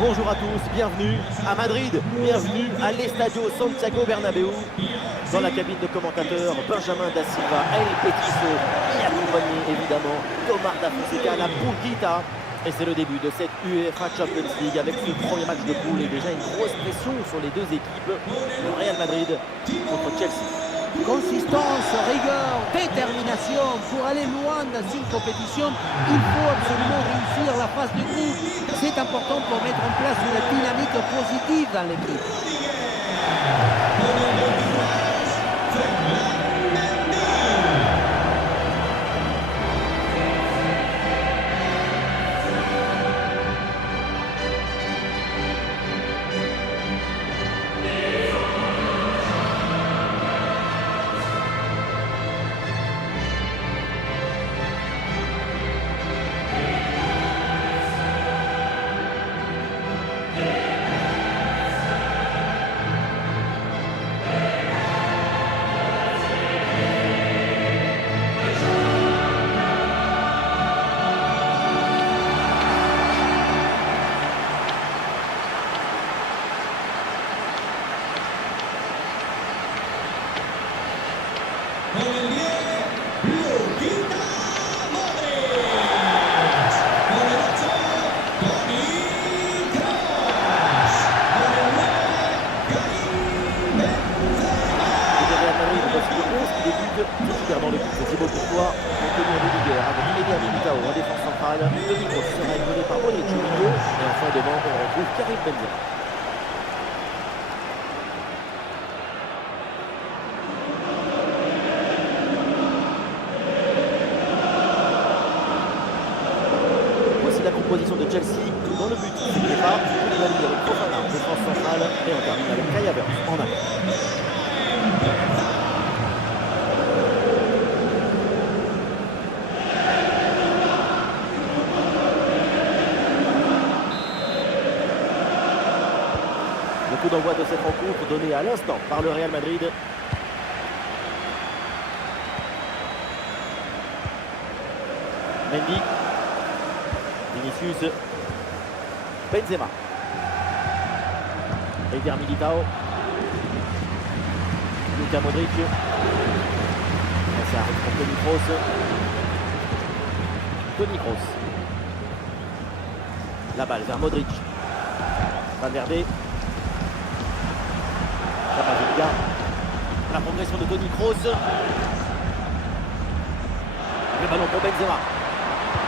Bonjour à tous, bienvenue à Madrid, bienvenue à l'Estadio Santiago Bernabéu. Dans la cabine de commentateurs, Benjamin da Silva, El Petiso, et accompagné évidemment Omar da Fonseca, la Pulguita. Et c'est le début de cette UEFA Champions League avec ce premier match de poule et déjà une grosse pression sur les deux équipes. Le Real Madrid contre Chelsea. Consistance, rigueur, détermination. Pour aller loin dans une compétition, il faut absolument réussir la phase de groupe. C'est important pour mettre en place une dynamique positive dans l'équipe. Dans le but, c'est Thibaut Courtois, Antonio Rudiger avec Emilia Militao en défense centrale. Toni Kroos sera évolué par Bonucci au milieu. Et enfin devant, on retrouve Karim Benzema. Voici la composition de Chelsea. Dans le but, c'est Kepa, Koulibaly avec Fofana, défense centrale. Et on termine avec Kai Havertz en attaque. Le coup d'envoi de cette rencontre donné à l'instant par le Real Madrid. Mendy, Vinicius, Benzema, Eder Militao, Luka Modric, ça arrive pour Toni Kroos. Toni Kroos. La balle vers Modric. Valverde. La progression de Toni Kroos. Le ballon pour Benzema.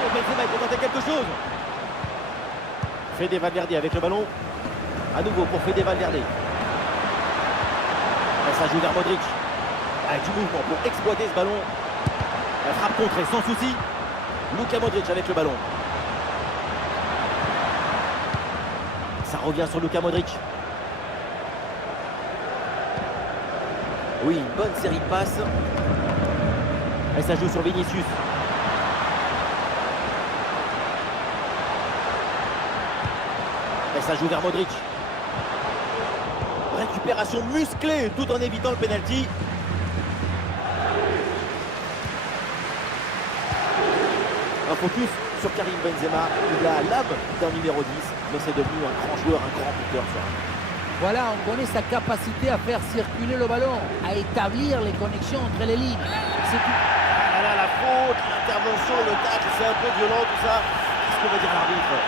Oh, Benzema est tenté quelque chose. Fede Valverde avec le ballon. À nouveau pour Fede Valverde. Et ça joue vers Modric. Avec du mouvement pour exploiter ce ballon. La frappe contrée sans souci. Luka Modric avec le ballon. Ça revient sur Luka Modric. Oui, une bonne série de passes. Et ça joue sur Vinicius. Et ça joue vers Modric. Récupération musclée tout en évitant le pénalty. Un focus sur Karim Benzema. Il a l'âme d'un numéro 10, mais c'est devenu un grand joueur, un grand buteur. Voilà, on connaît sa capacité à faire circuler le ballon, à établir les connexions entre les lignes. Ah là, la faute, l'intervention, le tacle, c'est un peu violent tout ça. Qu'est-ce que veut dire l'arbitre?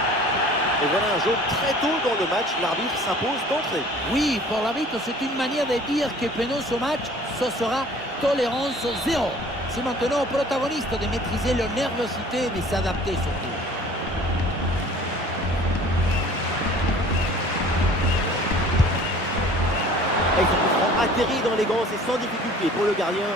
Et voilà un jaune très tôt dans le match, l'arbitre s'impose d'entrée. Oui, pour l'arbitre, c'est une manière de dire que pendant ce match, ce sera tolérance zéro. C'est maintenant au protagoniste de maîtriser leur nervosité et de s'adapter surtout. Et ce coup franc atterri dans les gants, c'est sans difficulté pour le gardien.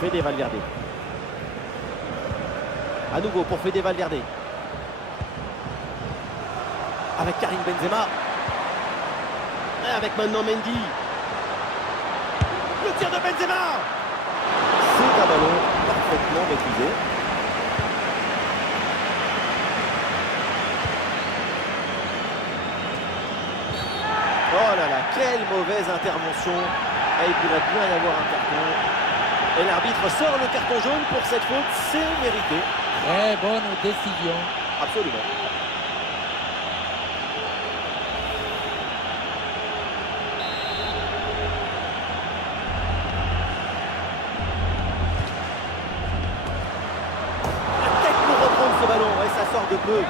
Fede Valverde. À nouveau pour Fede Valverde. Avec Karim Benzema. Et avec maintenant Mendy. Le tir de Benzema. C'est un ballon parfaitement maîtrisé. Oh là là, quelle mauvaise intervention Et il pourrait bien y avoir un carton. Et l'arbitre sort le carton jaune pour cette faute, c'est mérité. Très bonne décision. Absolument. La tête pour reprendre ce ballon, et ça sort de peu.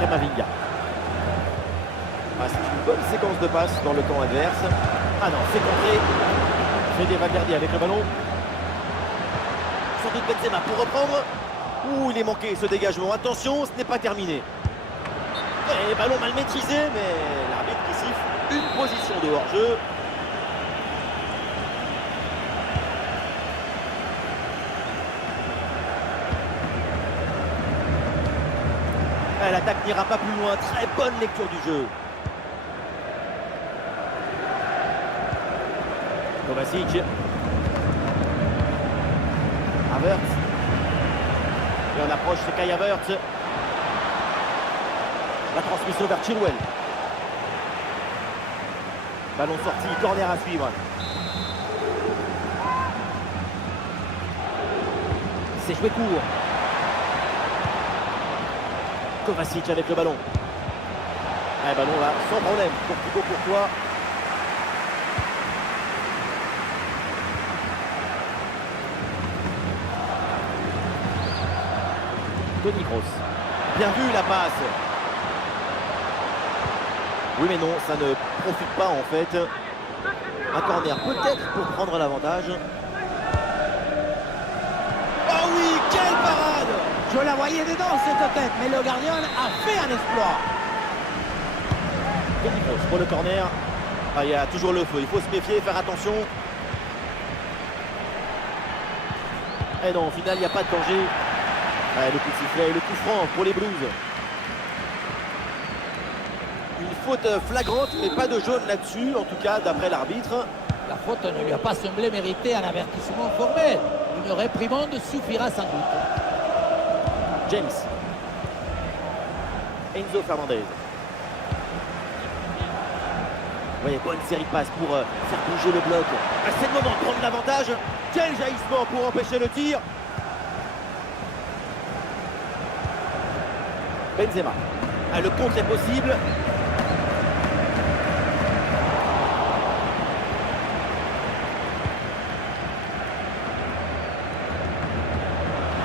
Camavinga. Ah, c'est une bonne séquence de passes dans le camp adverse. Ah non, c'est contré. Fede Valverde avec le ballon. Sans doute Benzema pour reprendre. Ouh, il est manqué ce dégagement. Attention, ce n'est pas terminé. Et ballon mal maîtrisé, mais l'arbitre qui siffle une position de hors-jeu. L'attaque n'ira pas plus loin. Très bonne lecture du jeu. Kovacic. Havertz. Et on approche, c'est Kai Havertz. La transmission vers Chilwell. Ballon sorti, corner à suivre. C'est joué court. Kovacic avec le ballon. Un ballon là, sans problème pour Thibaut Courtois. Toni Kroos. Bien vu la passe. Oui mais non, ça ne profite pas en fait. Un corner peut-être pour prendre l'avantage. Oh oui, quelle parade! Je la voyais dedans cette tête, mais le gardien a fait un exploit. Toni Kroos pour le corner. Ah, il y a toujours le feu, il faut se méfier, faire attention. Et non, au final, il n'y a pas de danger. Ah, le coup de sifflet, le coup franc pour les Blues. Une faute flagrante, mais pas de jaune là-dessus, en tout cas, d'après l'arbitre. La faute ne lui a pas semblé mériter un avertissement formel. Une réprimande suffira sans doute. James. Enzo Fernandez. Vous voyez, bonne série de passes pour faire bouger le bloc. Ah, c'est le moment de prendre l'avantage. Quel jaillissement pour empêcher le tir. Benzema. Ah, le contre est possible.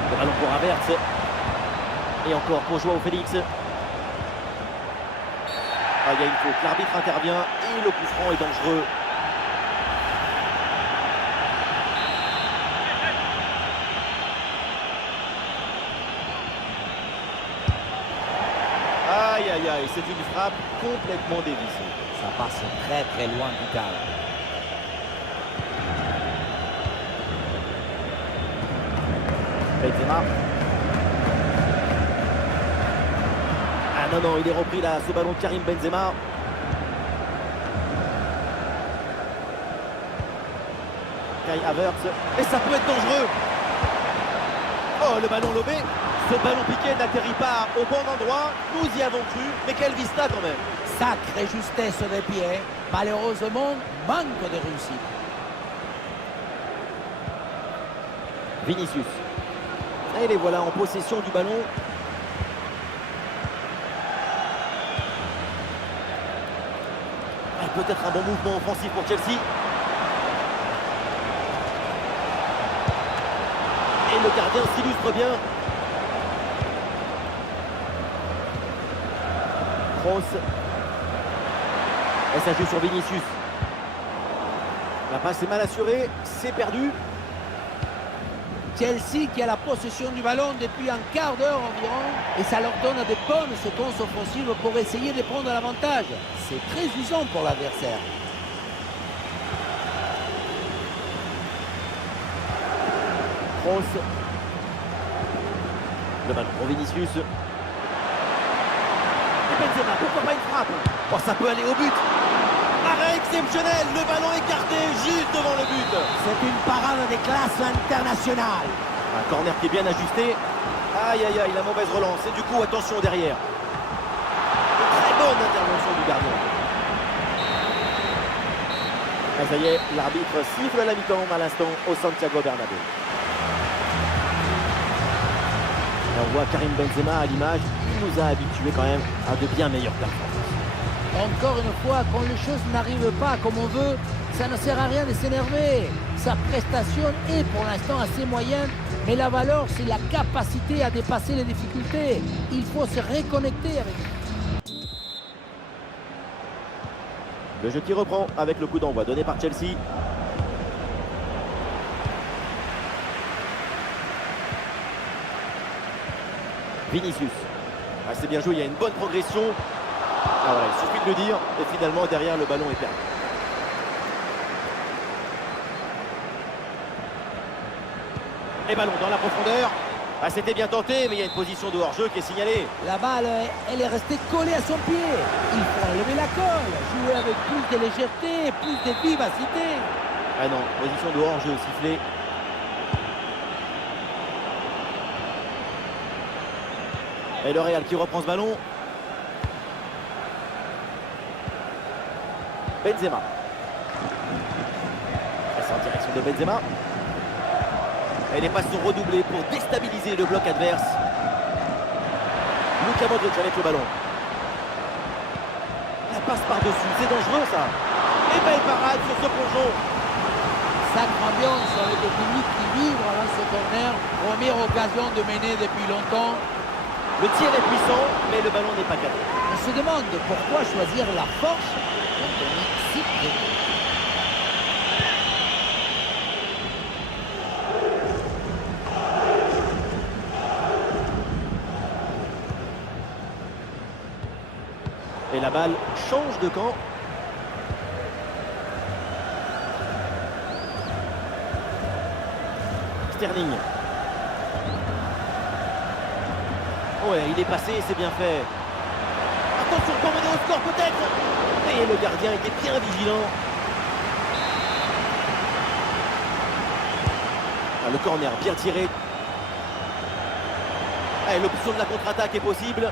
Le ballon pour Havertz. Et encore pour Joao Félix. Ah, il y a une faute. L'arbitre intervient et le coup franc est dangereux. Aïe aïe aïe, c'est une frappe complètement dévissée. Ça passe très très loin du cadre. Benzema. Ah non, non, il est repris là, ce ballon de Karim Benzema. Kai Havertz. Et ça peut être dangereux. Oh, le ballon lobé. Ce ballon piqué n'atterrit pas au bon endroit. Nous y avons cru, mais quelle vista quand même. Sacrée justesse des pieds. Malheureusement, manque de réussite. Vinicius. Et les voilà en possession du ballon. Et peut-être un bon mouvement offensif pour Chelsea. Et le gardien s'illustre bien. Kroos. Et ça joue sur Vinicius. La passe est mal assurée, c'est perdu. Chelsea qui a la possession du ballon depuis un quart d'heure environ et ça leur donne de bonnes séquences offensives pour essayer de prendre l'avantage. C'est très usant pour l'adversaire. Kroos. Le ballon pour Vinicius. Et Benzema, pourquoi pas une frappe? Oh, ça peut aller au but. Arrête, exceptionnel, le ballon écarté juste devant le but. C'est une parade des classes internationales. Un corner qui est bien ajusté. Aïe aïe aïe, la mauvaise relance. Et du coup, attention derrière. Une très bonne intervention du gardien. Ah, ça y est, l'arbitre siffle à la mi-temps à l'instant au Santiago Bernabéu. Et on voit Karim Benzema à l'image. Il nous a habitués quand même à de bien meilleures performances. Encore une fois, quand les choses n'arrivent pas comme on veut, ça ne sert à rien de s'énerver. Sa prestation est pour l'instant assez moyenne, mais la valeur, c'est la capacité à dépasser les difficultés. Il faut se reconnecter avec lui. Le jeu qui reprend avec le coup d'envoi donné par Chelsea. Vinicius. Ah, c'est bien joué, il y a une bonne progression. Ah, voilà, il suffit de le dire. Et finalement, derrière, le ballon est perdu. Et ballon dans la profondeur. Ah, c'était bien tenté, mais il y a une position de hors-jeu qui est signalée. La balle, elle est restée collée à son pied. Il faut enlever la colle, jouer avec plus de légèreté, plus de vivacité. Ah non, position de hors-jeu sifflée. Et le Real qui reprend ce ballon. Benzema. C'est en direction de Benzema. Et les passes sont redoublées pour déstabiliser le bloc adverse. Luka Modric avec le ballon. La passe par-dessus, c'est dangereux ça. Et belle parade sur ce plongeon. Sacre ambiance avec le public qui vibre dans ce corner. Première occasion de mener depuis longtemps. Le tir est puissant, mais le ballon n'est pas cadré. On se demande pourquoi choisir la force quand on est si près. Et la balle change de camp. Sterling. Ouais, il est passé, c'est bien fait. Attention pour mener au score peut-être. Et le gardien était bien vigilant. Ah, le corner bien tiré. Ah, l'option de la contre-attaque est possible.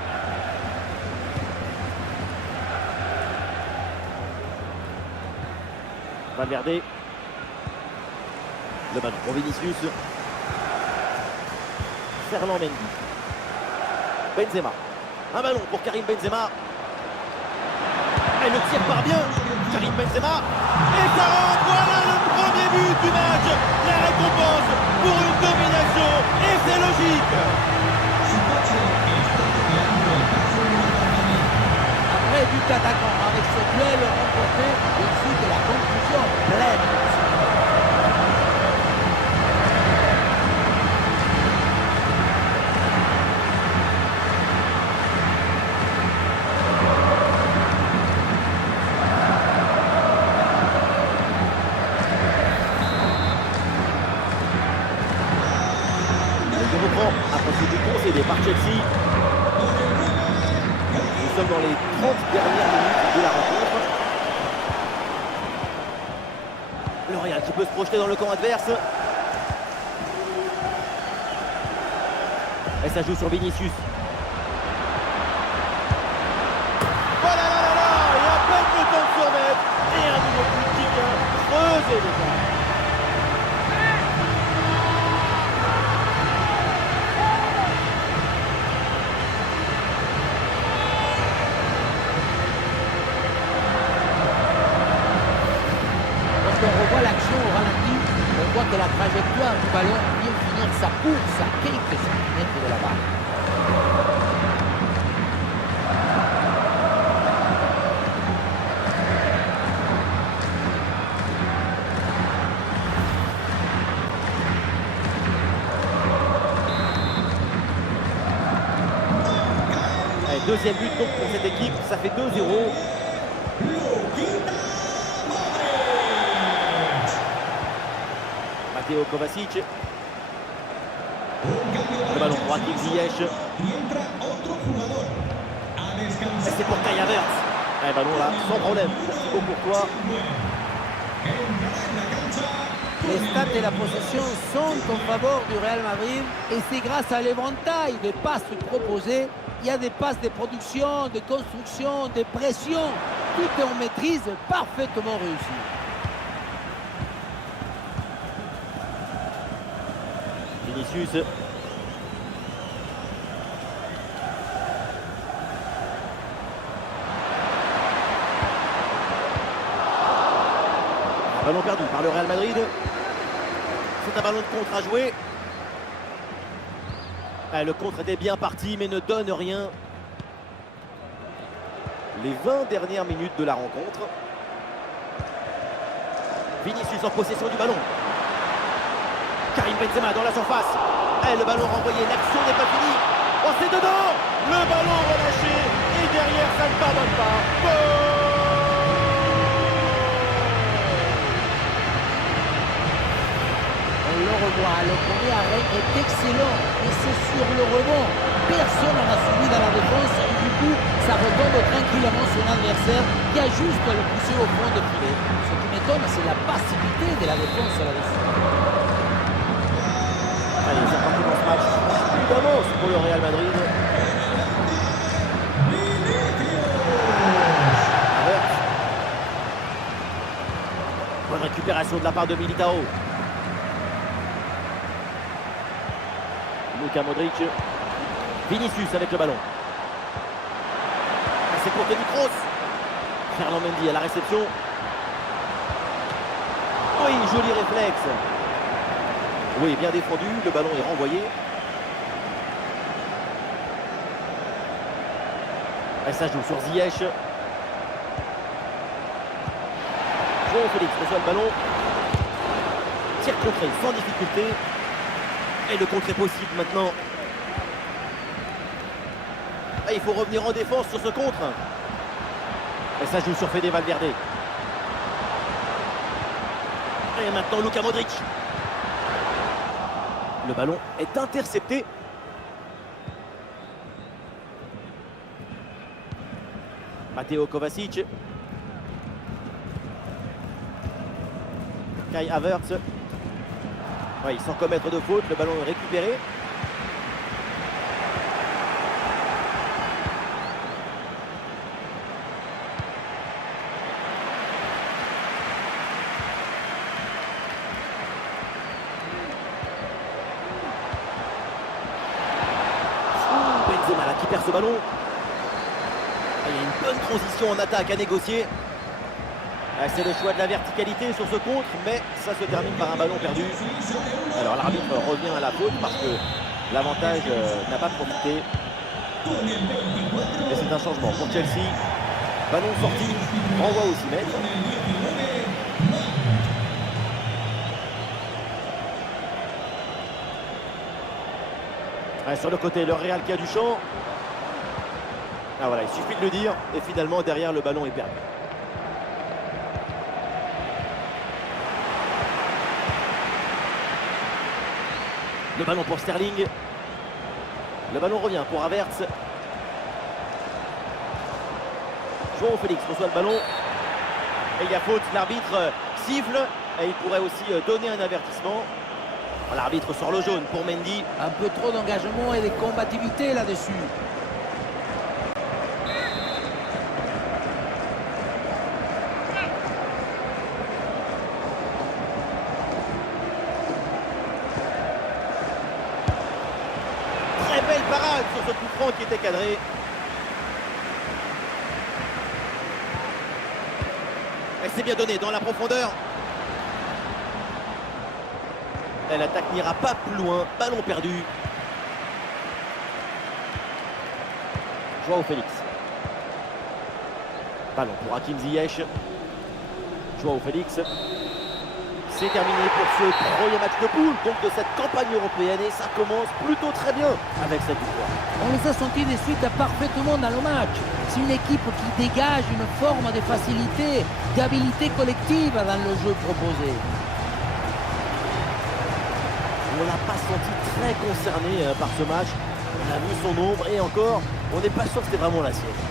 Valverde. Le ballon pour Vinicius. Ferland Mendy. Benzema. Un ballon pour Karim Benzema. Et le tir part bien. Karim Benzema. Et ça rentre. Voilà le premier but du match. La récompense pour une domination. Et c'est logique. Après but attaquant avec ce duel remporté, ensuite la conclusion pleine. Après ce but concédé par Chelsea. Nous sommes dans les 30 dernières minutes de la rencontre. Le Real qui peut se projeter dans le camp adverse. Et ça joue sur Vinicius. Oh là là là là. Il a à peine le temps de se remettre. Et un nouveau coup de kick creusé déjà. Quand on revoit l'action au ralenti, on voit que la trajectoire du ballon vient finir sa course à quelques centimètres de la balle. Allez, deuxième but donc pour cette équipe, ça fait 2-0. Matteo Kovacic. Le ballon pour Hakim Ziyech. Et c'est pour Kai Havertz. Un ballon là, sans problème pour Thibaut Courtois. Les stats de la possession sont en faveur du Real Madrid et c'est grâce à l'éventail de passes proposées. Il y a des passes de production, de construction, de pression. Tout est en maîtrise parfaitement réussi. Vinicius. Ballon perdu par le Real Madrid. C'est un ballon de contre à jouer. Le contre était bien parti mais ne donne rien. Les 20 dernières minutes de la rencontre. Vinicius en possession du ballon. Karim Benzema dans la surface. Le ballon renvoyé, l'action n'est pas finie. Oh, c'est dedans. Le ballon relâché. Et derrière, ça ne pardonne pas. Goal. On le revoit, le premier arrêt est excellent et c'est sur le rebond. Personne n'en a suivi dans la défense et du coup, ça retombe tranquillement son adversaire qui a juste à le pousser au fond de filet. Ce qui m'étonne, c'est la passivité de la défense là-dessus. Allez, c'est parti dans ce match. Plus d'avance pour le Real Madrid. Bonne récupération de la part de Militao. Luka Modric. Vinicius avec le ballon. C'est pour Toni Kroos. Ferland Mendy à la réception. Oui, joli réflexe. Oui, bien défendu. Le ballon est renvoyé. Et ça joue sur Ziyech. João Félix reçoit le ballon. Tir contré sans difficulté. Et le contre est possible maintenant. Et il faut revenir en défense sur ce contre. Et ça joue sur Fede Valverde. Et maintenant Luka Modric. Le ballon est intercepté. Matteo Kovacic. Kai Havertz. Oui, sans commettre de faute, le ballon est récupéré. Benzema là qui perd ce ballon. Il y a une bonne transition en attaque à négocier. C'est le choix de la verticalité sur ce contre, mais ça se termine par un ballon perdu. Alors l'arbitre revient à la faute parce que l'avantage n'a pas profité. Et c'est un changement pour Chelsea. Ballon sorti, renvoi au 6 mètres. Sur le côté, le Real qui a du champ. Ah voilà, il suffit de le dire. Et finalement, derrière, le ballon est perdu. Le ballon pour Sterling. Le ballon revient pour Havertz. João Félix reçoit le ballon. Et il y a faute, l'arbitre siffle. Et il pourrait aussi donner un avertissement. L'arbitre sort le jaune pour Mendy. Un peu trop d'engagement et de combativité là-dessus. Très belle parade sur ce coup franc qui était cadré. Et c'est bien donné dans la profondeur. Et l'attaque n'ira pas plus loin. Ballon perdu. João Félix. Ballon pour Hakim Ziyech. João Félix. C'est terminé pour ce premier match de poule donc de cette campagne européenne et ça commence plutôt très bien avec cette victoire. On les a sentis de suite parfaitement dans le match. C'est une équipe qui dégage une forme de facilité, d'habilité collective dans le jeu proposé. On ne l'a pas senti très concerné par ce match. On a vu son ombre et encore, on n'est pas sûr que c'était vraiment la sienne.